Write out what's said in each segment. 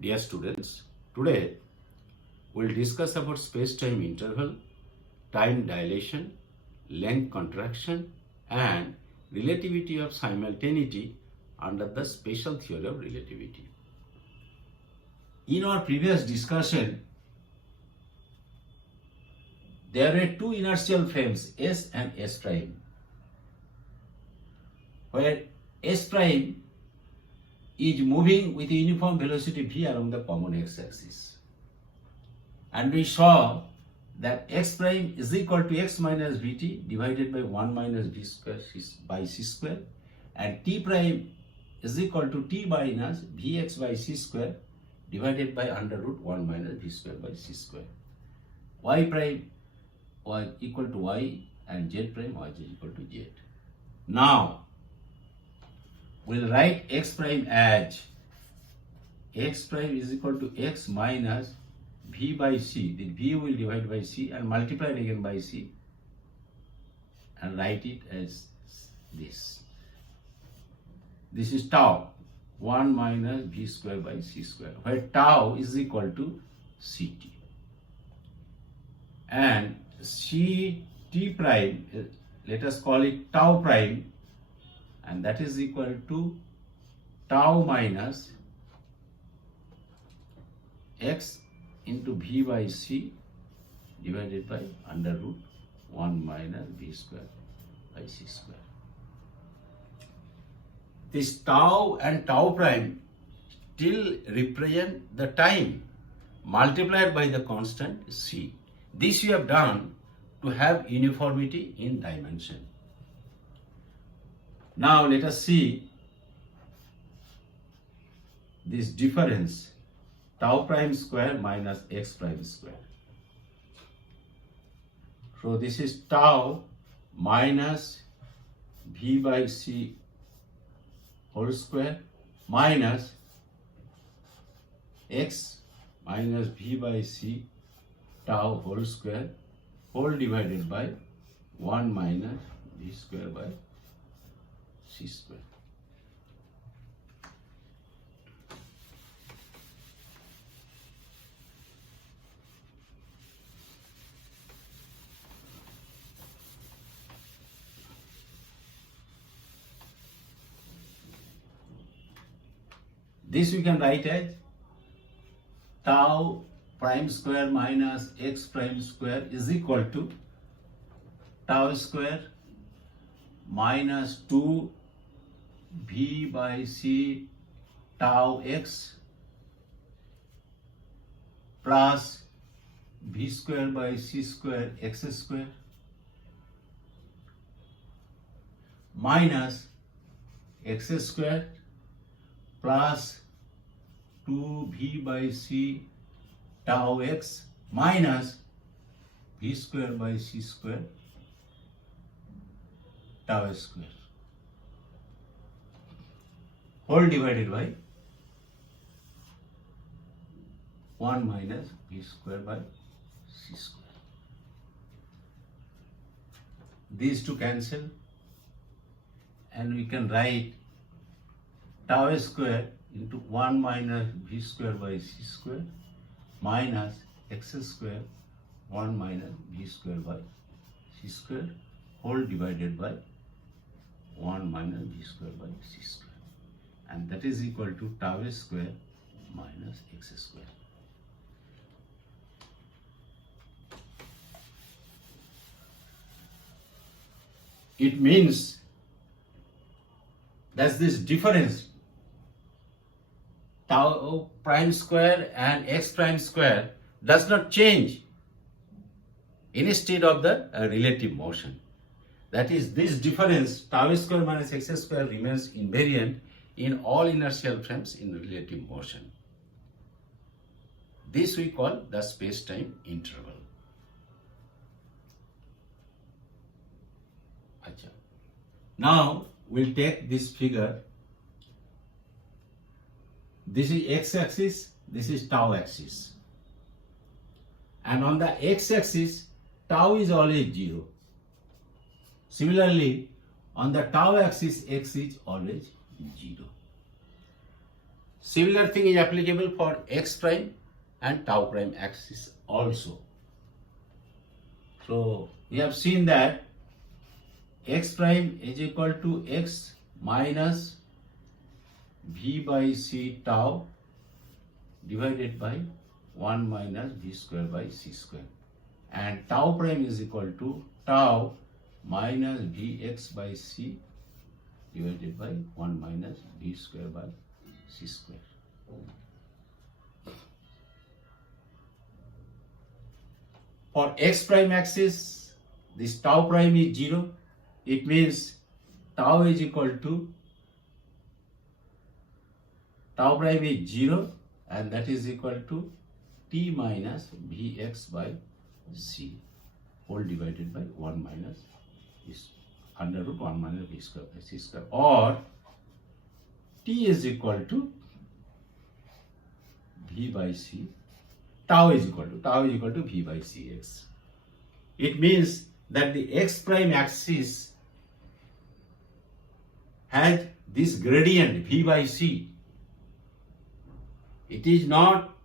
Dear students, today we'll discuss about space-time interval, time dilation, length contraction, and relativity of simultaneity under the special theory of relativity. In our previous discussion, there were two inertial frames, S and S prime, where S prime is moving with a uniform velocity v along the common x-axis. And we saw that x prime is equal to x minus vt divided by 1 minus v square by c square, and t prime is equal to t minus vx by c square divided by under root 1 minus v square by c square. Y prime was equal to y and z prime was equal to z. Now, we'll write x prime as x prime is equal to x minus v by c. The v will divide by c and multiply it again by c and write it as this. This is tau, 1 minus v square by c square, where tau is equal to ct. And ct prime, let us call it tau prime, and that is equal to tau minus x into v by c divided by under root 1 minus v square by c square. This tau and tau prime still represent the time multiplied by the constant c. This we have done to have uniformity in dimension. Now let us see this difference, tau prime square minus x prime square. So this is tau minus v by c whole square minus x minus v by c tau whole square whole divided by 1 minus v square by c square. This we can write as tau prime square minus x prime square is equal to tau square minus 2 v by c tau x plus v square by c square x square minus x square plus 2v by c tau x minus v square by c square tau square whole divided by 1 minus v square by c square. These two cancel and we can write tau square into 1 minus v square by c square minus x square 1 minus v square by c square whole divided by 1 minus v square by c square, and that is equal to tau square minus x square. It means that this difference tau prime square and x prime square does not change instead of the relative motion. That is, this difference tau square minus x square remains invariant in all inertial frames in relative motion. This we call the space-time interval. Now we'll take this figure. This is x-axis, this is tau axis. And on the x-axis, tau is always 0. Similarly, on the tau axis, x is always 0. Similar thing is applicable for x prime and tau prime axis also. So we have seen that x prime is equal to x minus v by c tau divided by 1 minus v square by c square, and tau prime is equal to tau minus vx by c divided by 1 minus v square by c square. For x prime axis, this tau prime is 0. It means tau is equal to tau prime is 0, and that is equal to t minus vx by c whole divided by 1 minus under root 1 minus v square by c square, or t is equal to v by c, tau is equal to v by cx. It means that the x prime axis has this gradient v by c. It is not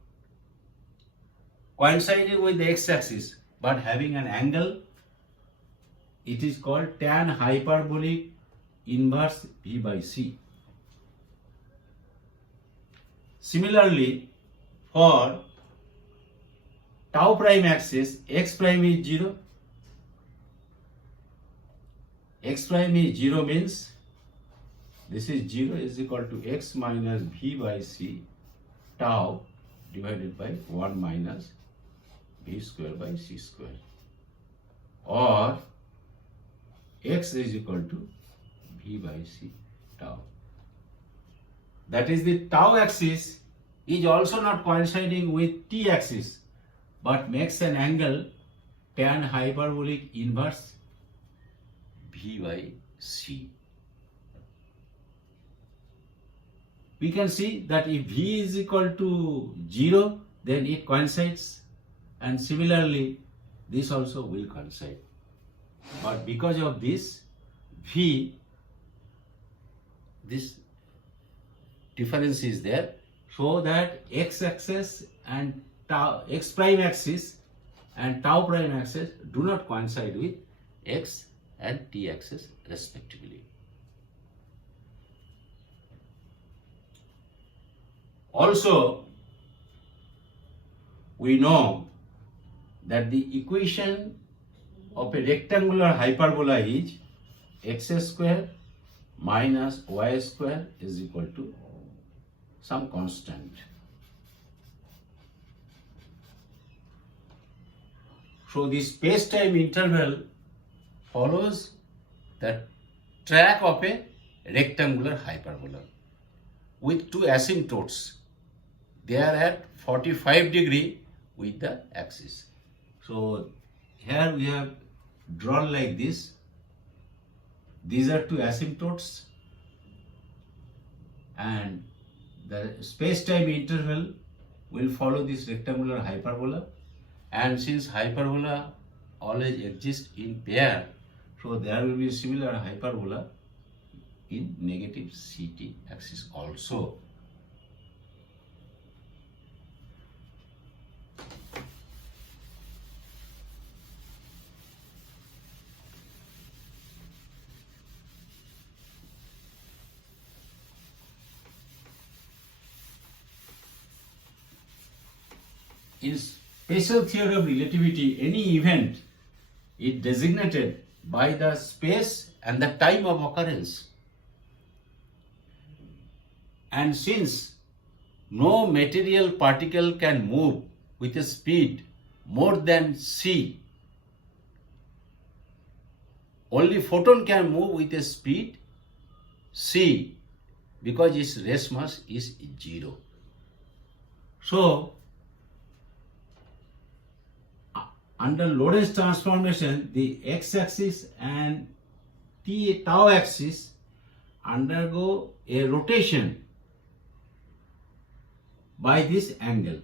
coinciding with the x-axis but having an angle. It is called tan hyperbolic inverse v by c. Similarly, for tau prime axis, x prime is 0. X prime is 0 means this is 0 is equal to x minus v by c tau divided by 1 minus v square by c square, or x is equal to v by c tau. That is, the tau axis is also not coinciding with t axis but makes an angle tan hyperbolic inverse v by c. We can see that if v is equal to 0, then it coincides, and similarly this also will coincide. But because of this this difference is there, so that x-axis and x prime axis and tau prime axis do not coincide with x and t axis respectively. Also, we know that the equation of a rectangular hyperbola is x square minus y square is equal to some constant. So the space-time interval follows the track of a rectangular hyperbola with two asymptotes. They are at 45 degree with the axis. So here we have drawn like this. These are two asymptotes, and the space-time interval will follow this rectangular hyperbola, and since hyperbola always exists in pair, so there will be similar hyperbola in negative ct axis also. In special theory of relativity, any event is designated by the space and the time of occurrence. And since no material particle can move with a speed more than c, only photon can move with a speed c because its rest mass is 0. So, under Lorentz transformation, the x-axis and tau axis undergo a rotation by this angle.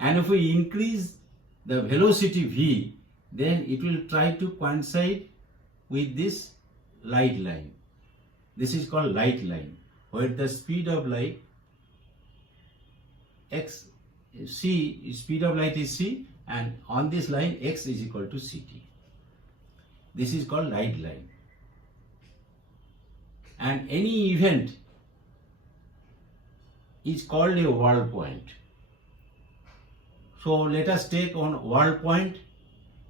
And if we increase the velocity v, then it will try to coincide with this light line. This is called light line. where the speed of light x, c, speed of light is c, and on this line x is equal to ct. This is called light line. And any event is called a world point. So let us take on world point,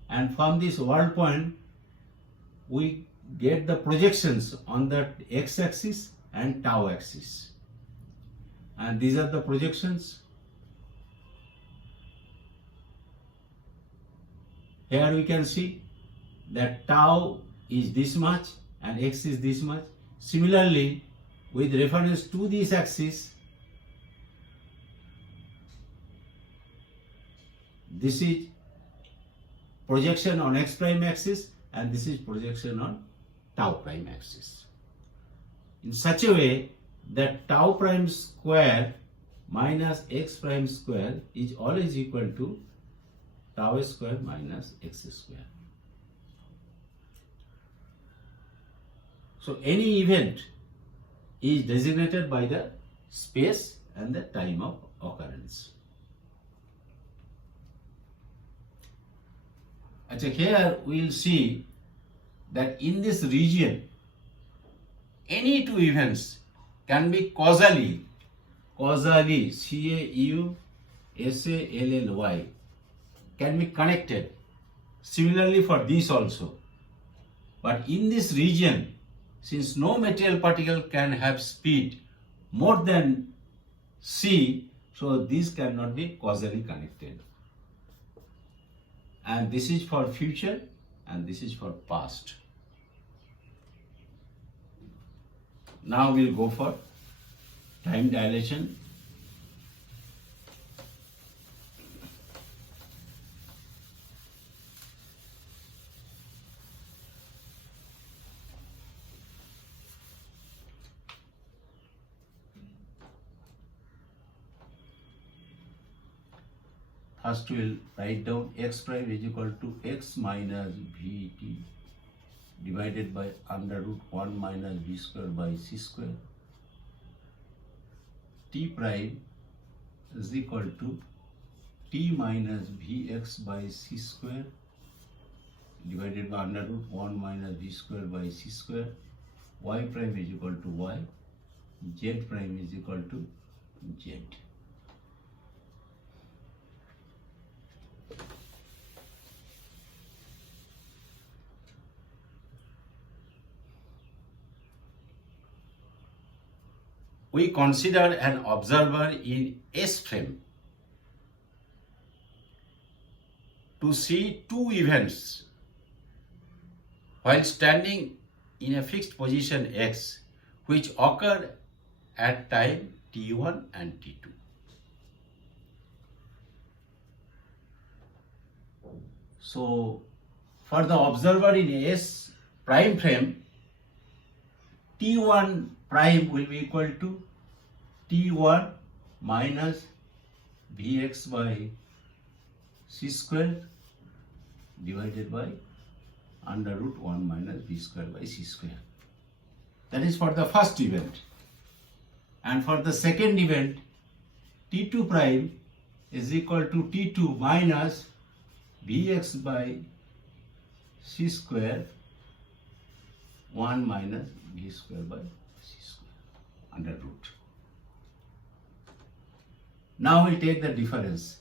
and from this world point we get the projections on the x-axis and tau axis. And these are the projections. Here we can see that tau is this much and x is this much. Similarly, with reference to this axis, this is projection on x prime axis and this is projection on tau prime axis. In such a way that tau prime square minus x prime square is always equal to tau square minus x square. So any event is designated by the space and the time of occurrence. Here we will see that in this region any two events can be causally C-A-U-S-A-L-L-Y can be connected. Similarly for this also. But in this region, since no material particle can have speed more than c, so these cannot be causally connected. And this is for future and this is for past. Now we'll go for time dilation. First we'll write down x prime is equal to x minus vt divided by under root 1 minus v square by c square. T prime is equal to t minus vx by c square divided by under root 1 minus v square by c square. Y prime is equal to y. Z prime is equal to z. We consider an observer in S frame to see two events while standing in a fixed position x which occur at time t1 and t2. So for the observer in S prime frame, t1 prime will be equal to t1 minus vx by c square divided by under root 1 minus v square by c square. That is for the first event. And for the second event, t2 prime is equal to t2 minus vx by c square 1 minus v square by c square under root. Now we take the difference.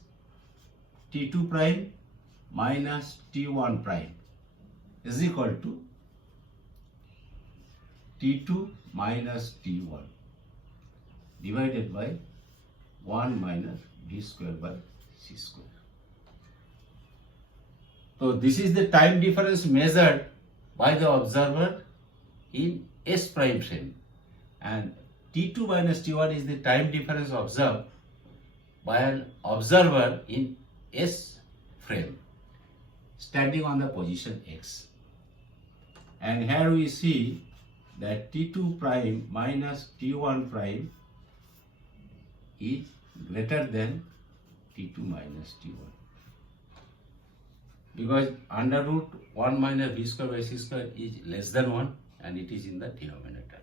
T2 prime minus T1 prime is equal to T2 minus T1 divided by 1 minus v square by c square. So this is the time difference measured by the observer in S prime frame, and T2 minus T1 is the time difference observed by an observer in S frame standing on the position x. And here we see that T2 prime minus T1 prime is greater than T2 minus T1, because under root 1 minus v square by c square is less than 1 and it is in the denominator.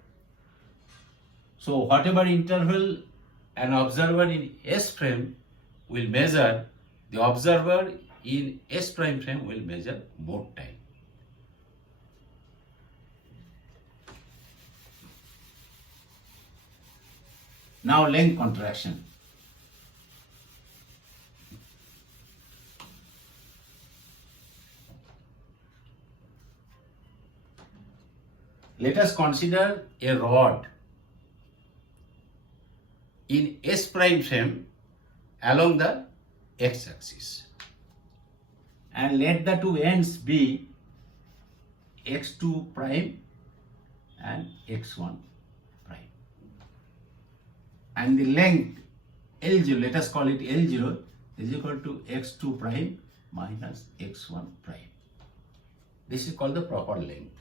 So whatever interval an observer in S frame will measure, the observer in S prime frame will measure mode time. Now length contraction. Let us consider a rod in S prime frame along the x-axis, and let the two ends be x2 prime and x1 prime, and the length L0, let us call it L0, is equal to x2 prime minus x1 prime. This is called the proper length.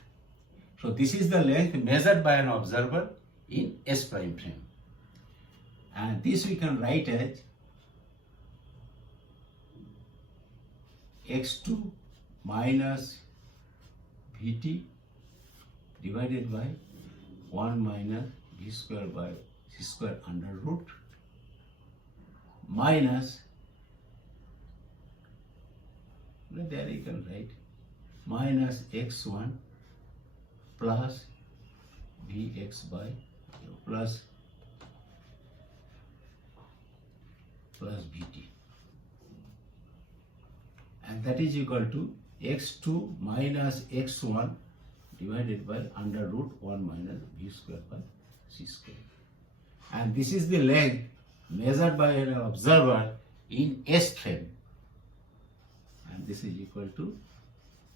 So this is the length measured by an observer in S prime frame, and this we can write as x2 minus vt divided by 1 minus v square by c square under root minus, there you can write minus x1 plus vx by plus vt, and that is equal to x2 minus x1 divided by under root 1 minus v square by c square, and this is the length measured by an observer in S frame, and this is equal to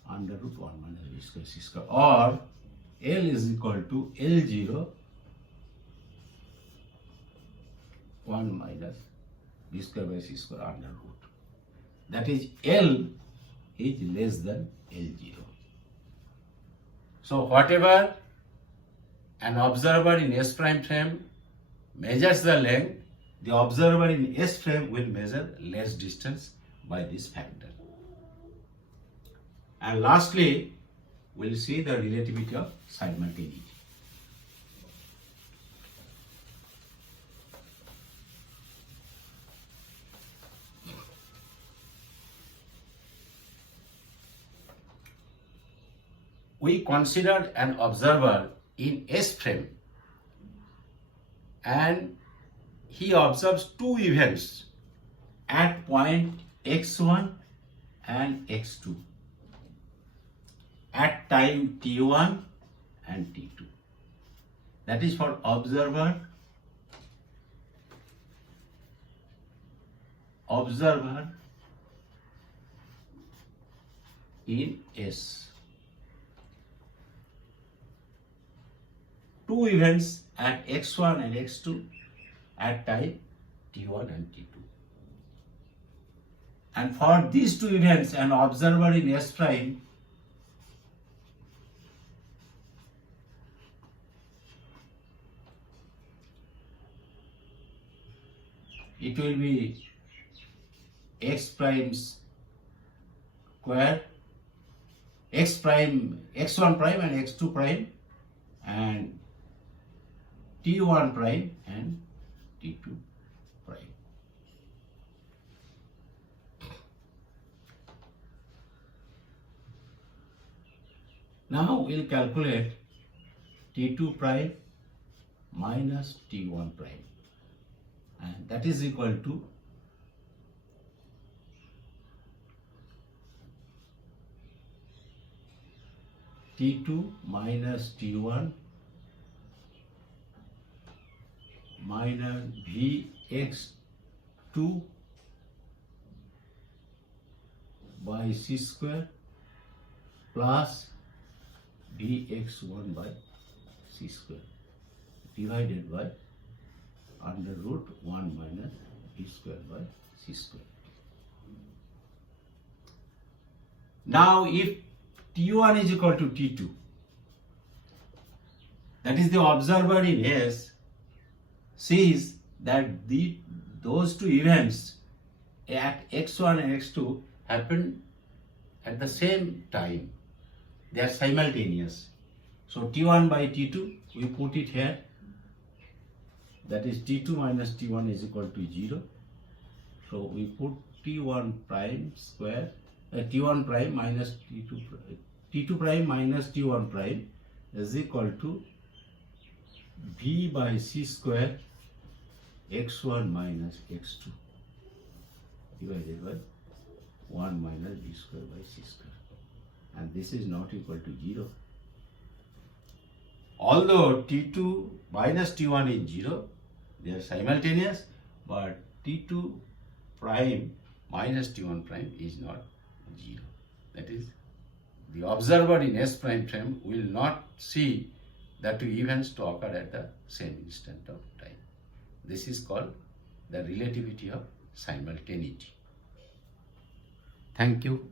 under root 1 minus v square c square, or L is equal to L0 1 minus v square by c square under root. That is L is less than L0. So whatever an observer in S prime frame measures the length, the observer in S frame will measure less distance by this factor. And lastly, we'll see the relativity of simultaneity. We considered an observer in S frame, and he observes two events at point x1 and x2 at time t1 and t2. That is for observer in S. Two events at x1 and x2 at time t1 and t2. And for these two events, an observer in S prime it will be x prime square, x1 prime and x2 prime, and t1 prime and t2 prime. Now we'll calculate t2 prime minus t1 prime, and that is equal to t2 minus t1 minus vx2 by c square plus vx1 by c square divided by under root 1 minus v square by c square. Now if t1 is equal to t2, that is the observer in S sees that those two events at x1 and x2 happen at the same time. They are simultaneous. So t1 by t2, we put it here, that is T2 minus T1 is equal to 0. So we put T1 prime square, T1 prime minus T2 prime minus T1 prime is equal to V by C square x1 minus x2 divided by 1 minus V square by C square, and this is not equal to 0. Although T2 minus T1 is 0, they are simultaneous, but T2 prime minus T1 prime is not 0. That is, the observer in S prime frame will not see the two events to occur at the same instant of time. This is called the relativity of simultaneity. Thank you.